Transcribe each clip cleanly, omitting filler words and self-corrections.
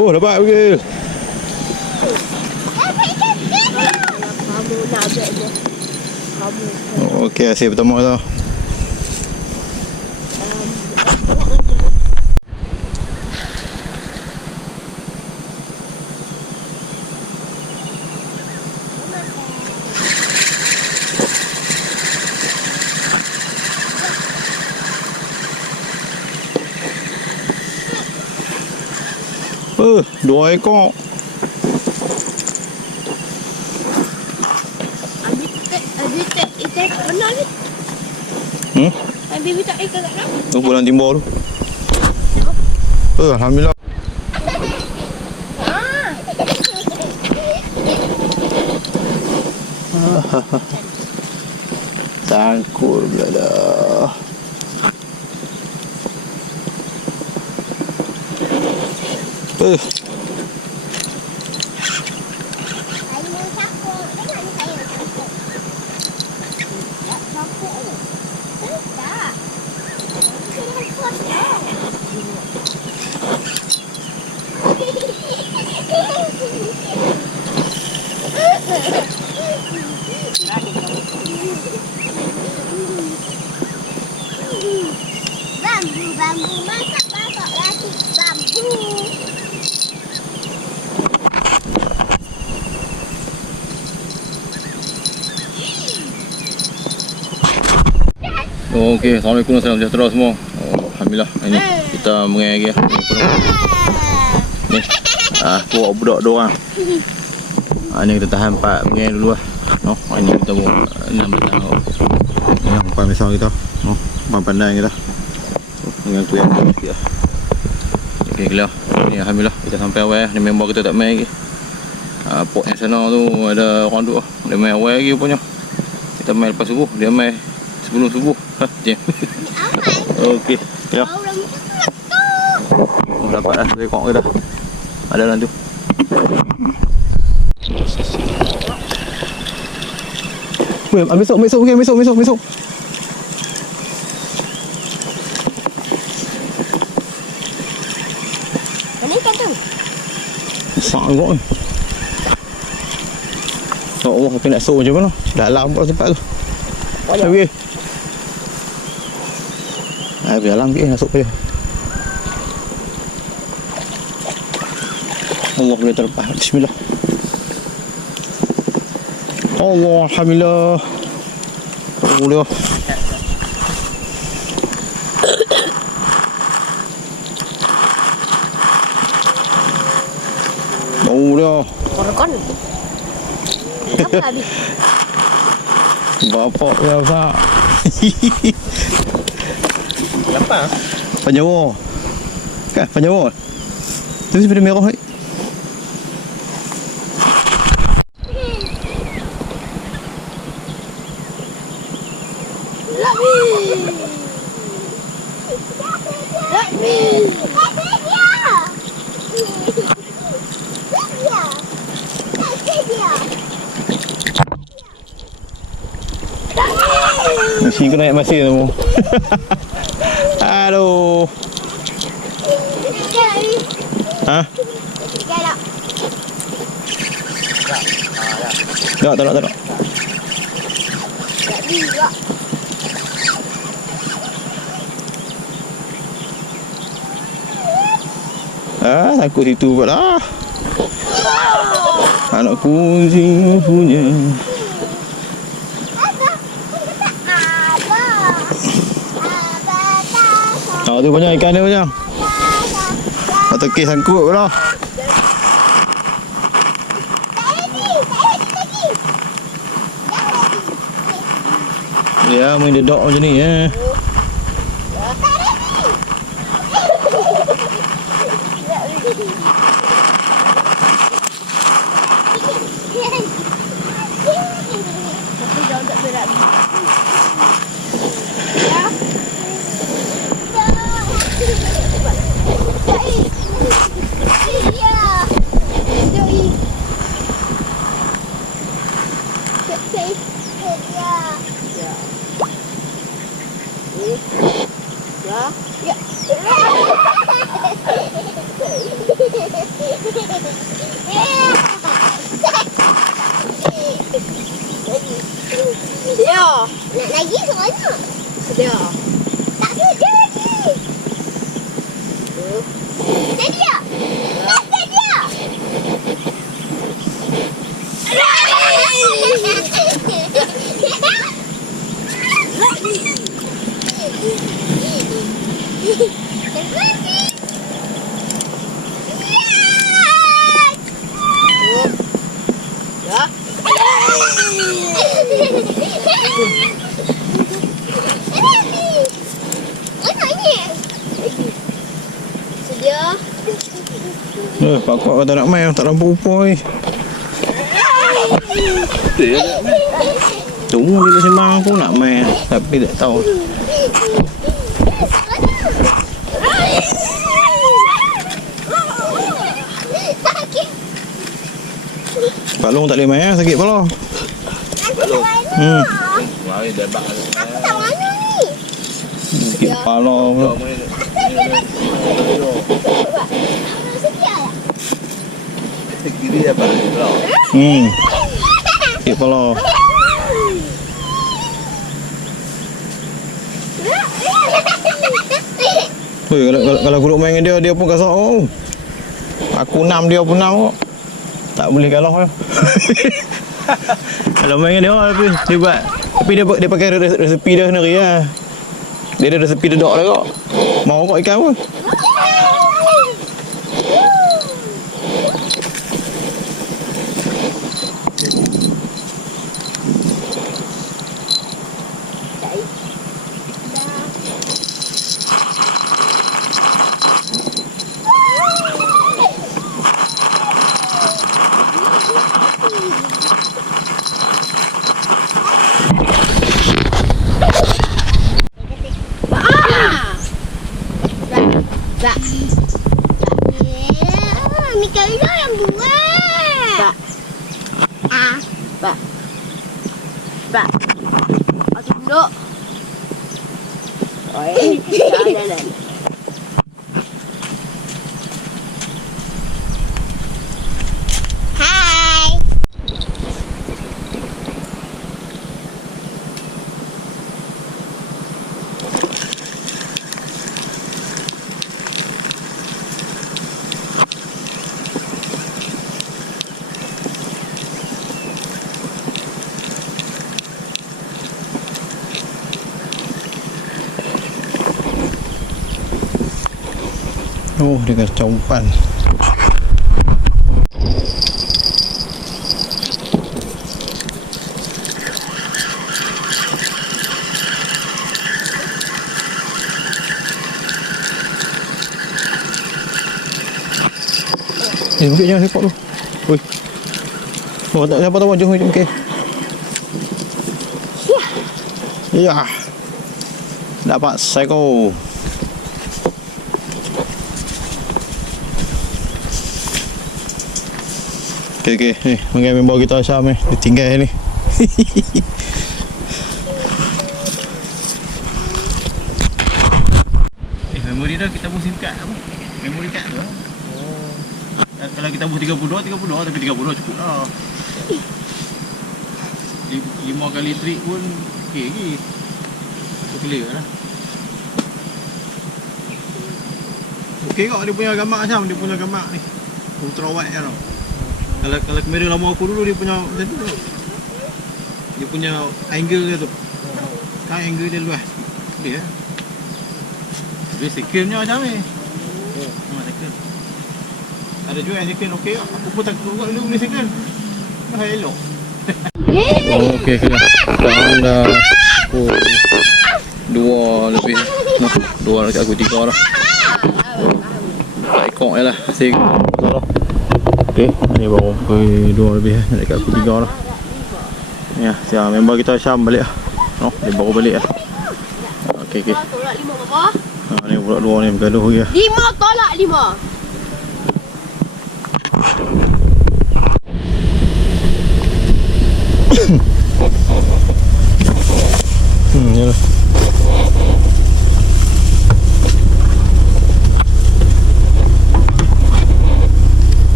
Oh, dapat pergi. Kamu nak ambil dia. Kamu. Okey, hasil pertama tu. Dua ekor. Ikan mana ni? Bibi tak ikan kat mana? Tu bulan timbul tu. Alhamdulillah. Tangkul pula dah. Bambu masak bapak lagi bambu. Okey, Assalamualaikum, salam sejahtera semua. Alhamdulillah, ini kita mengai lagi. Ni. Bawa budak dia orang. Ni kita tahan 4 mengai dulu lah. No, ini kita bawa 6 batang. Ni umpan besar kita. No, umpan pandai kita. Dengan tu yang dia. Okey, kelar. Ni alhamdulillah kita sampai awal. Ni member kita tak main lagi. Port yang sana tu ada orang duduk. Dia main awal lagi rupanya. Kita main lepas subuh, dia main sebelum subuh. Jam. Okey, ya. Dapat dah sekok ke dah. Ada dalam tu. Weh, besok. Mana ikan tu? Besar kot. Oh Allah, aku nak suruh macam mana? Dalam pula tempat tu. Okey. Biar dalam pergi, masuk je. Allah boleh terlepas. Bismillah. Allah, alhamdulillah. Boleh. Boleh. Korokon. Apa habis? Bapak ya Pak. Apa? Panjawa. Kan panjawa. Tu sepeda merah ni. Masih kena naik masih tu. Aduh. Ha? Tak nak. Takut situ pula. Anak kucing punya. Tu banyak ikan dia banyak. Tekis sangkut pula. Ya, main dedok macam ni ya. Ya. Ya. Ya. Nak lagi seronok. Ya. Tak sedia lagi. Sedia. Tak sedia. Ya. Sedia. Pak Kok kata nak main, tak nampak upoi. Tunggu kita sembang aku nak main, tapi tak tahu. Pak Long tak boleh main, sakit kepala. Mari dah bak. Aku tak mana ni? Sakit kepala pula. Sedia tak? Kiri apa? Sakit kepala. Weh, kalau guru main dengan dia pun kasar. Oh. Aku 6, dia pun 6 kok. Tak boleh kalah lah. Kalau main dengan dia dia buat. Tapi dia pakai resepi dia sendiri lah. Dia ada resepi dedok lah kok. Mau kok ikan pun. Tak. Mika Ilo yang buat. Tak. Tak. Tak. Aku duduk. Jalan. Hai. Oh, dia kacau umpan. Bukit jangan sepak tu. Oi. Oh, tak siapa tahu jom okey. Ya. Dapat seko. Okey, ni mengai member kita Syam ni, dia tinggal ni. Memori dah kita pun SIM card apa? Memori card tu. Oh. Kalau kita buat 32 tapi 32 cukup dah. 5 kali trik pun okey lagi. Clear lah. Okey kok dia punya gambar Syam, dia punya gambar ni. Ultra wide kan tau. Kalau kamera lama aku dulu dia punya macam tu. Dia punya angle dia tu. Kan angle dia luas. Dia. Dia secondnya macam ni. Second. Ada juga yang second okey. Aku pun tak buat dulu beli second. Dah elok. Oh, okey kena. Sekarang dah pukul 2 lebih. Nah, 2 dekat aku 3 dah. Tak ikut je lah. Asyik. Okey, ni baru pukul 2 lebih dekat aku 3 dah. Ya, siang member kita Syam balik lah. Oh, dia baru balik lah. Okey, okey. Tolak 5 berapa? Ni pula 2 ni bergaduh lagi lah. 5 tolak 5. Yalah.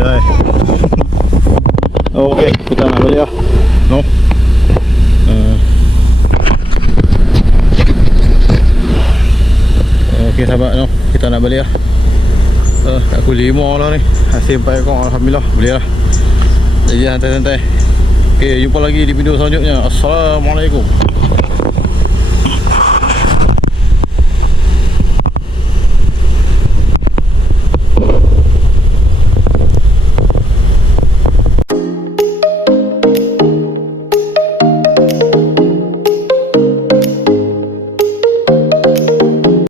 guys. Okey, kita nak balik lah. No. Okey sahabat, no. Kita nak balik lah. Aku 5 lah ni. Hasil 4 ekor, alhamdulillah boleh lah. Jadi santai-santai. Okey, jumpa lagi di video selanjutnya. Assalamualaikum.